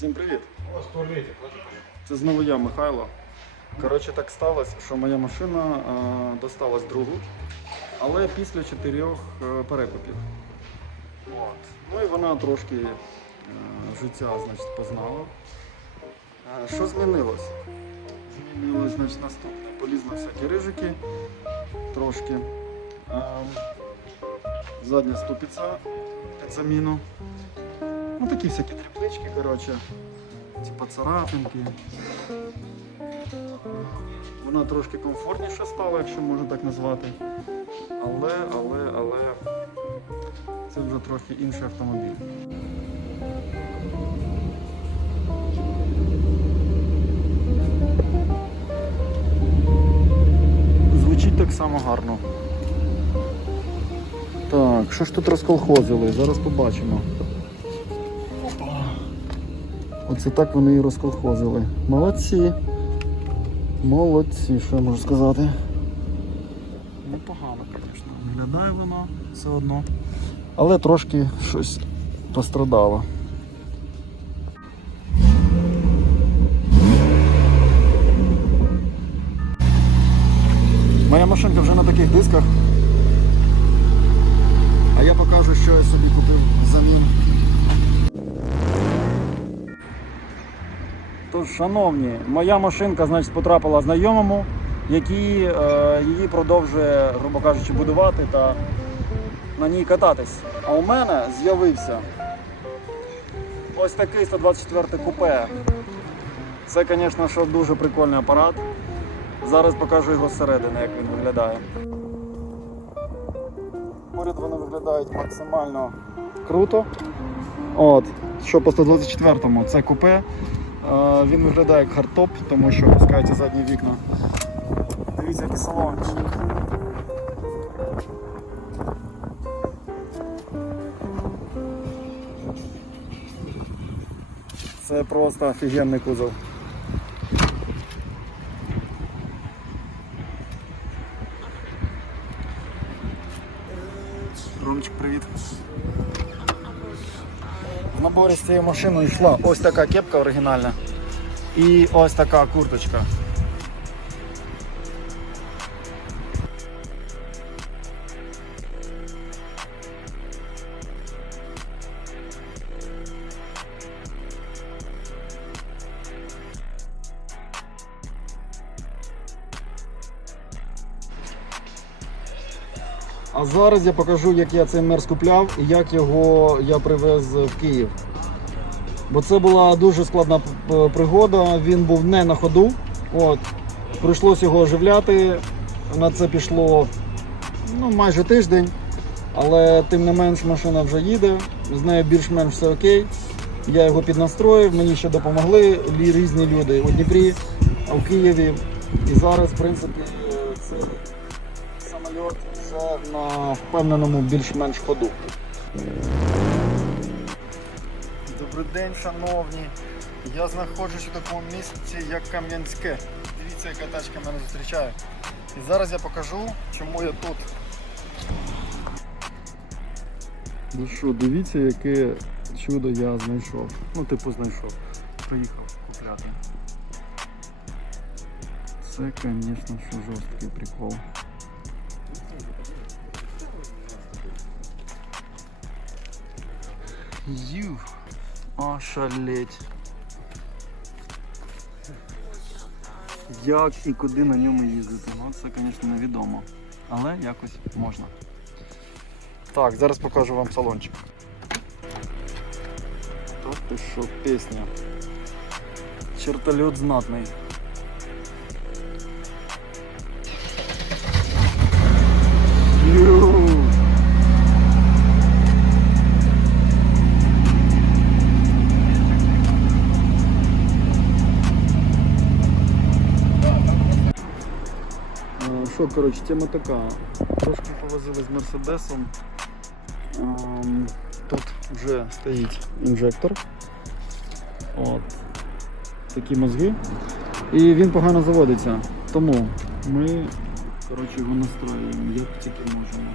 Всім привіт! Це знову я, Михайло. Коротше, так сталося, що моя машина е, досталась другу, але після чотирьох е, перекупів. От. Ну і вона трошки е, життя значить, познала. Що змінилось? Змінилось значить, наступне. Поліз на всякі рижики трошки. Е, задня ступиця під заміну. Ну такі всякі дріплички, коротше, типа царапинки. Вона трошки комфортніше стала, якщо можна так назвати. Але, але, але це вже трохи інший автомобіль. Звучить так само гарно. Так, що ж тут розколхозили? Зараз побачимо. Оце так вони і розколхозили. Молодці. Молодці, що я можу сказати. Непогано, звісно. Виглядає воно все одно. Але трошки щось пострадало. Моя машинка вже на таких дисках. А я покажу, що я собі купив взамін. Шановні, моя машинка значить, потрапила знайомому, який е, її продовжує, грубо кажучи, будувати та на ній кататись. А у мене з'явився ось такий 124 купе. Це, звісно, що дуже прикольний апарат. Зараз покажу його зсередини, як він виглядає. Поряд вони виглядають максимально круто. От, що по 124-му це купе. Е, Він виглядає як хардтоп, тому що опускаються задні вікна. Дивіться, який салончик. Це просто офігенний кузов. Ромчик, привіт. В наборі з цією машиною йшла ось така кепка оригінальна і ось така курточка. Зараз я покажу, як я цей мер скупляв і як його я привез в Київ. Бо це була дуже складна пригода, він був не на ходу. От. Прийшлося його оживляти. На це пішло ну, майже тиждень. Але тим не менш машина вже їде, з нею більш-менш все окей. Я його піднастроїв, мені ще допомогли різні люди у Дніпрі, в Києві. І зараз, в принципі, на впевненому більш-менш ходу. Добрий день, шановні. Я знаходжусь у такому місці, як Кам'янське. Дивіться, яка тачка мене зустрічає. І зараз я покажу, чому я тут. Ну що, дивіться, яке чудо я знайшов. Ну, типу, знайшов. Приїхав купляти. Це, звісно, що жорсткий прикол. Ю, ошалеть. Як і куди на ньому їздити? Ну це, звісно, невідомо. Але якось можна. Так, зараз покажу вам салончик. Та ти що, пісня. Чертольот знатний. Ю. Що, коротше, тема така. Трошки повозили з Мерседесом. Ем, Тут вже стоїть інжектор. От. Такі мозги. І він погано заводиться. Тому ми коротше, його настроюємо, як тільки можемо.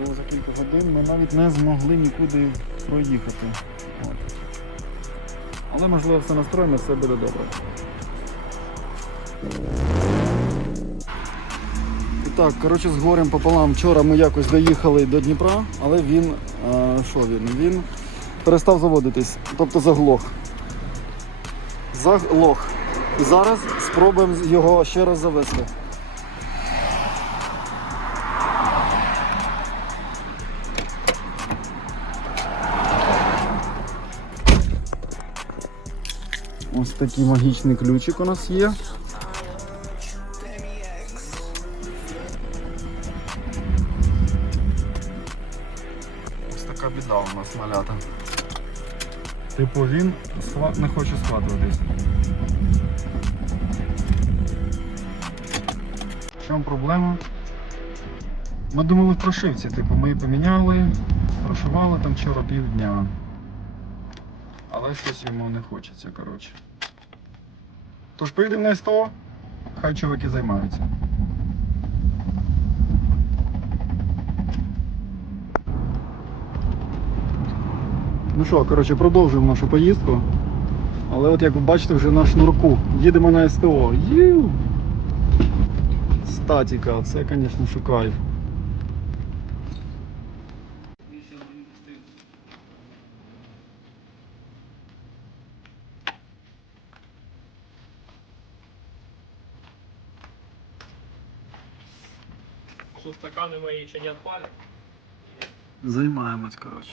Бо за кілька годин ми навіть не змогли нікуди проїхати. От. Але можливо все настроїмо, все буде добре. Так, коротше, з горем пополам. Вчора ми якось доїхали до Дніпра, але він. е, Що він? Він перестав заводитись, тобто заглох. Заглох. І зараз спробуємо його ще раз завести. Ось такий магічний ключик у нас є. Біда малята. Типу він не хоче схватуватись. В чому проблема? Ми думали в прошивці, типу ми її поміняли, прошивали там вчора півдня. Але щось йому не хочеться, коротше. Тож поїдемо на СТО, хай чоловіки займаються. Ну що, коротше, продовжуємо нашу поїздку. Але от як ви бачите, вже на шнурку. Їдемо на СТО. Ю! Статіка, це, звісно, що кайф. Что стаканы мои еще не отпали? Займаємось, коротше.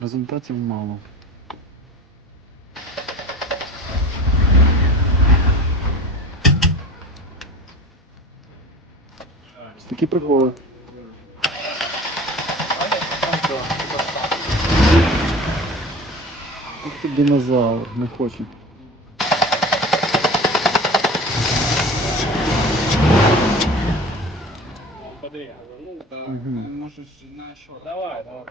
Результатів мало. Ось Такі приколи. Ух ти динозавр, не хоче. Подри. Мгм. Можеш на що? Давай, давай.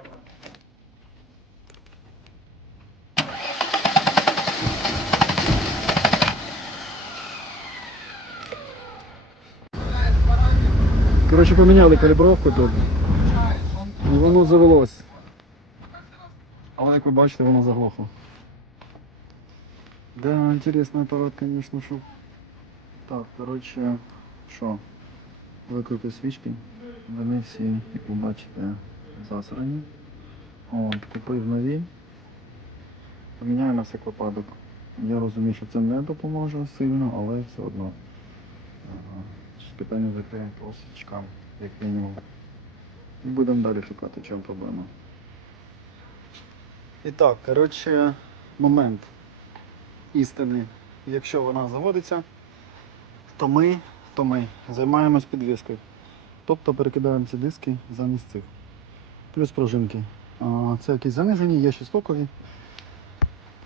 Коротше, поміняли калібровку тут. І воно завелось. Але як ви бачите, воно заглохло. Да, интересный аппарат, конечно, що. Так, коротше, що? Викрути свічки. Вони всі, як ви бачите, засрані. От, купив нові. Поміняю на всяк випадок. Я розумію, що це не допоможе сильно, але все одно. Питання закриємо по свічкам, як мінімум. І будемо далі шукати, чому проблема. І так, коротше, момент істини. Якщо вона заводиться, то ми, то ми займаємось підвіскою. Тобто перекидаємо ці диски замість цих. Плюс пружинки. Це якісь занижені, є ще стокові.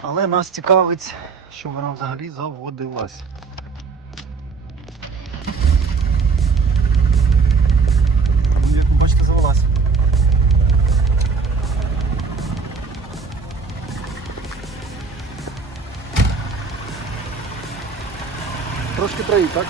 Але нас цікавить, що вона взагалі заводилась. Ви бачите. Трошки троїть, так?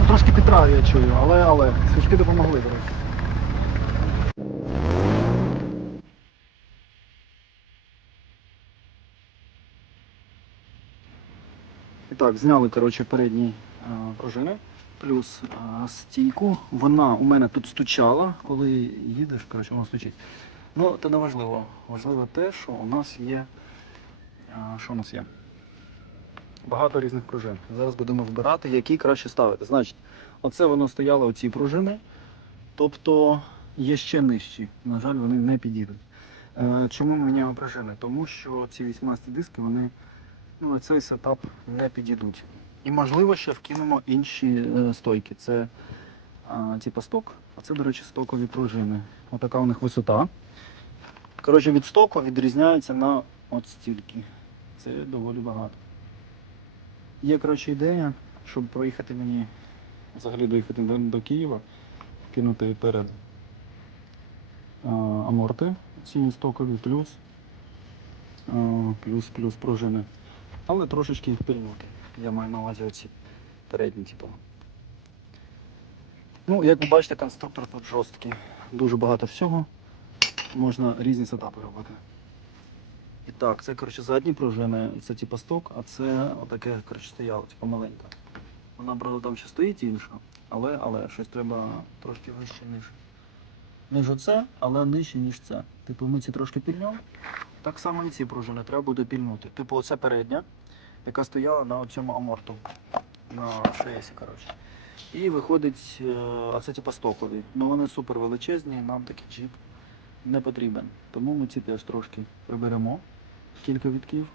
Ну, Трошки підтрав я чую, але але свічки допомогли, до. Так, зняли коротше, передні а, пружини, плюс а, стійку. Вона у мене тут стучала, коли їдеш, коротше, вона стучить. Ну, це не важливо. Важливо те, що у нас є. А, що у нас є? Багато різних пружин. Зараз будемо вибирати, які краще ставити. Значить, оце воно стояло оці пружини, тобто є ще нижчі. На жаль, вони не підійдуть. Е, Чому міняємо пружини? Тому що ці 18 диски, вони на цей сетап не підійдуть. І можливо ще вкинемо інші е, стойки. Це а, типа сток, а це, до речі, стокові пружини. Отака у них висота. Коротше, від стоку відрізняється на от стільки. Це доволі багато. Є коротше, ідея, щоб проїхати мені, взагалі доїхати до, до Києва, кинути перед а, аморти, ці стокові плюс, а, плюс, плюс пружини. Але трошечки пильнути. Я маю на увазі оці передні, типу. Ну, як ви бачите, конструктор тут жорсткий. Дуже багато всього. Можна різні сетапи робити. І так, це коротше задні пружини, це типу сток, а це отаке коротше стояло, типу маленька. Вона, правда, там ще стоїть інша, але, але щось треба трошки вище ніж. Ніж оце, але нижче, ніж це. Типу ми ці трошки пільнемо. Так само і ці пружини треба буде пільнути. Типу, оце передня, яка стояла на цьому аморту. На шеєсі, коротше. І виходить, е, а це типу стокові. Ну вони супер величезні, нам такий джип не потрібен. Тому ми ці теж трошки приберемо кілька вітків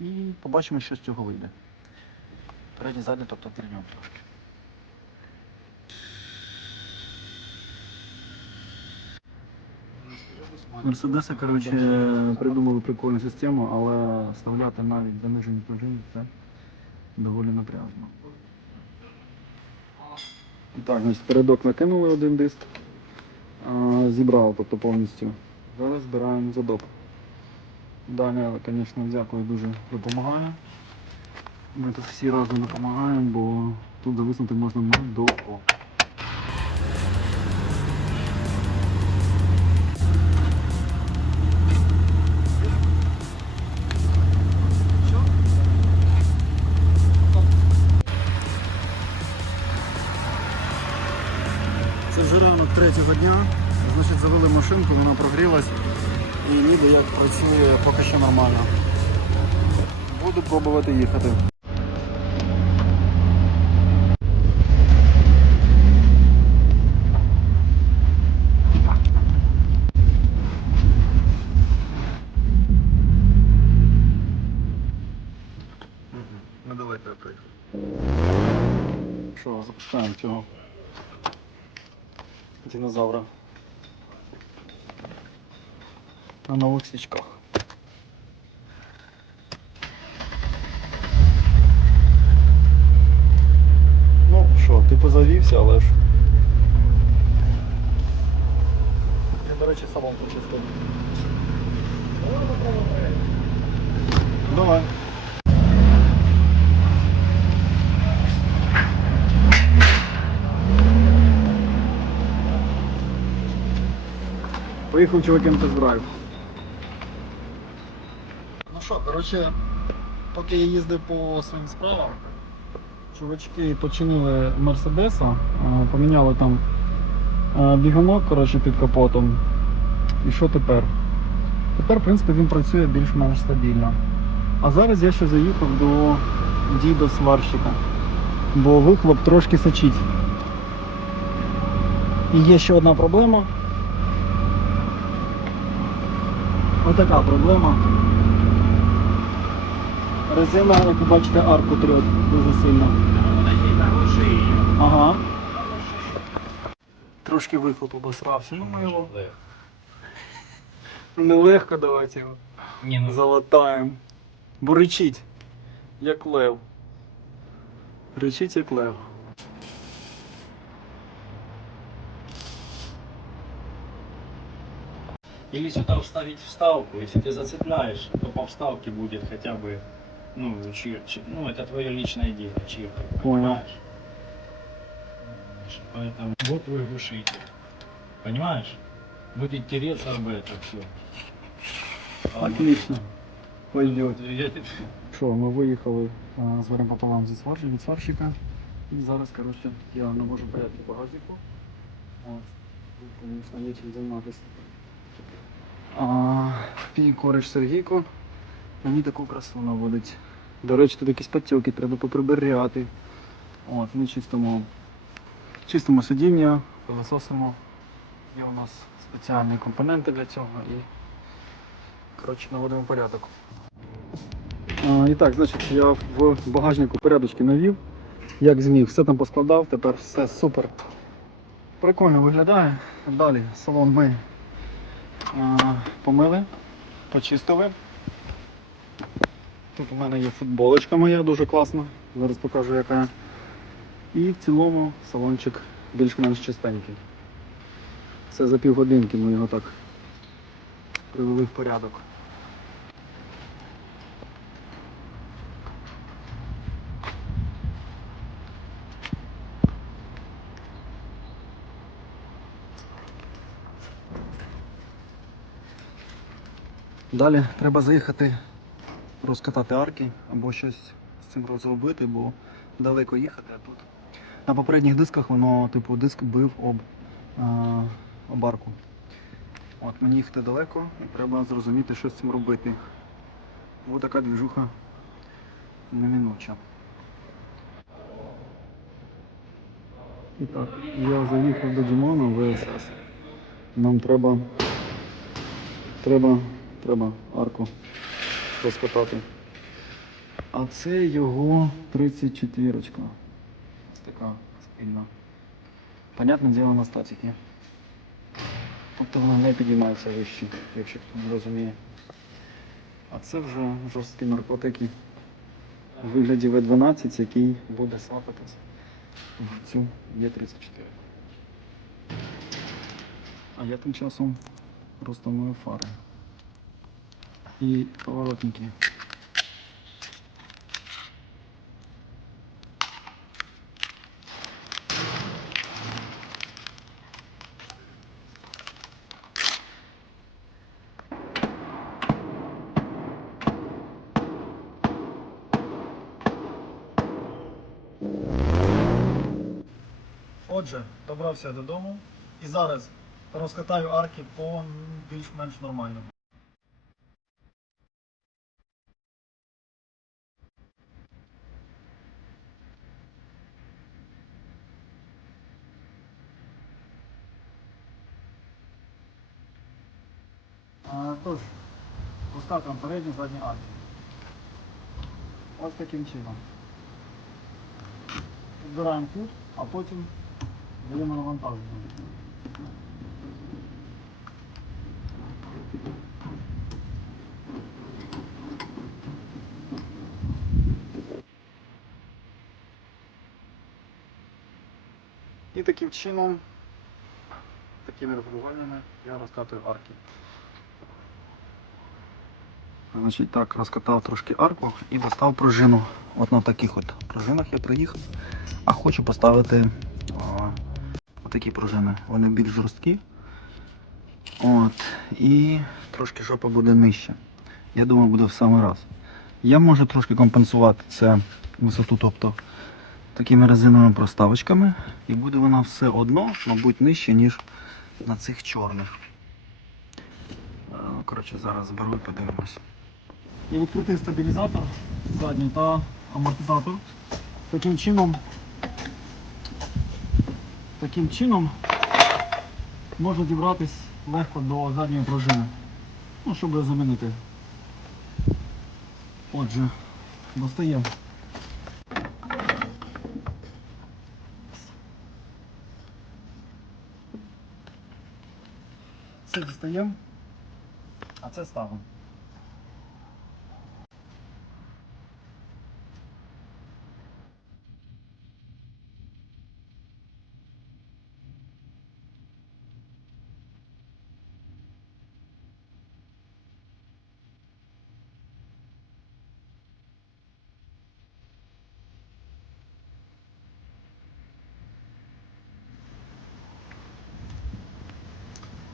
і побачимо, що з цього вийде. Передній задній, тобто пільнемо трошки. Мерседеси, коротше, придумали прикольну систему, але вставляти навіть занижені пружини це доволі напряжно. Так, значить, передок накинули один диск, зібрали тобто повністю. Зараз збираємо задоп. Даня, звісно, дякую, дуже допомагає. Ми тут всі разом допомагаємо, бо тут зависнути можна надовго. Третього дня. Значить, завели машинку, вона прогрілась і ніби як працює поки що нормально. Буду пробувати їхати. Ну давайте опять. Що, запускаємо цього динозавра. На нових свічках. Ну що, ти позавівся, але ж. Я, до речі, салон почистив. Давай. Поїхав чуваком тест-драйв. Ну що, коротше, поки я їздив по своїм справам, чувачки починили Мерседеса, поміняли там а, бігунок коротше, під капотом. І що тепер? Тепер, в принципі, він працює більш-менш стабільно. А зараз я ще заїхав до діда сварщика, бо вихлоп трошки сочить. І є ще одна проблема. Отака проблема. Резина, як ви бачите, арку трьох дуже сильно. Ага. Трошки вихлоп обосрався. Ну ми його нелегко давайте його Ні, ну залатаємо. Бо речить, як лев. Речить як лев. Или сюда вставить вставку, если ты зацепляешь, то по вставке будет хотя бы, ну, чир, чир- ну, это твое личное дело, чиркать, Понял. понимаешь? Поэтому вот твой глушитель, понимаешь? Будет тереться об это все. Отлично. Пойдет. Я тебе- Що, ми виїхали а, з горем пополам зі сварщика, від сварщика. І зараз, коротше, я не можу порядку багажнику. От. Звісно, є чим займатися. А, Мій кореш Сергійко мені таку красу наводить. До речі, тут якісь патьоки треба поприбиряти. От, ми чистимо, чистимо сидіння, пилососимо. Є у нас спеціальні компоненти для цього і коротше, наводимо порядок. А, і так, значить, я в багажнику порядочки навів, як зміг, все там поскладав, тепер все супер. Прикольно виглядає. Далі салон ми помили, почистили. Тут у мене є футболочка моя, дуже класна. Зараз покажу яка. І в цілому салончик більш-менш чистенький. Це за півгодинки ми його так привели в порядок. Далі треба заїхати, розкатати арки або щось з цим зробити, бо далеко їхати, а тут. На попередніх дисках воно, типу, диск бив об, а, об арку. От мені їхати далеко і треба зрозуміти, що з цим робити. Ось така двіжуха неминуча. І так, я заїхав до Дімона в ВСС. Нам треба. Треба. Треба арку розкатати. А це його 34 Ось така спільна. Понятне діло на статіки. Тобто вона не підіймається вище, якщо хто не розуміє. А це вже жорсткі наркотики у вигляді В12, який буде свапатись в цю Є34. А я тим часом розтамую фари. І поворотники. Отже, добрався додому і зараз розкатаю арки по більш-менш нормально. Тож, розкатуємо передні задні арки. Ось таким чином. Збираємо тут, а потім даємо навантаження. І таким чином, такими регулюваннями я розкатую арки. Значить так, розкатав трошки арку і достав пружину. От на таких от пружинах я приїхав. А хочу поставити о, отакі пружини. Вони більш жорсткі. От. І трошки жопа буде нижче. Я думаю, буде в самий раз. Я можу трошки компенсувати це висоту, тобто такими резиновими проставочками. І буде вона все одно, мабуть, нижче, ніж на цих чорних. Е, Коротше, зараз зберу і подивимось. Я відкрутив стабілізатор задній та амортизатор. Таким чином, таким чином можна дібратись легко до задньої пружини. Ну, щоб її замінити. Отже, достаємо. Це дістаємо, а це ставимо.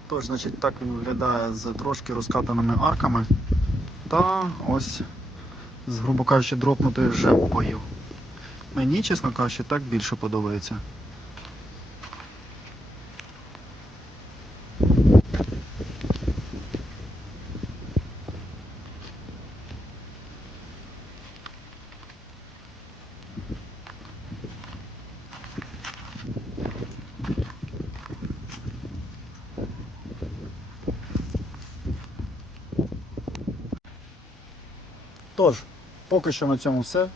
Тож, значить, так він виглядає з трошки розкатаними арками. Та ось, з, грубо кажучи, дропнутою жепою. Мені, чесно кажучи, так більше подобається. Тож, поки що на цьому все.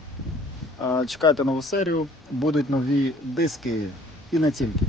Е, Чекайте нову серію, будуть нові диски і не тільки.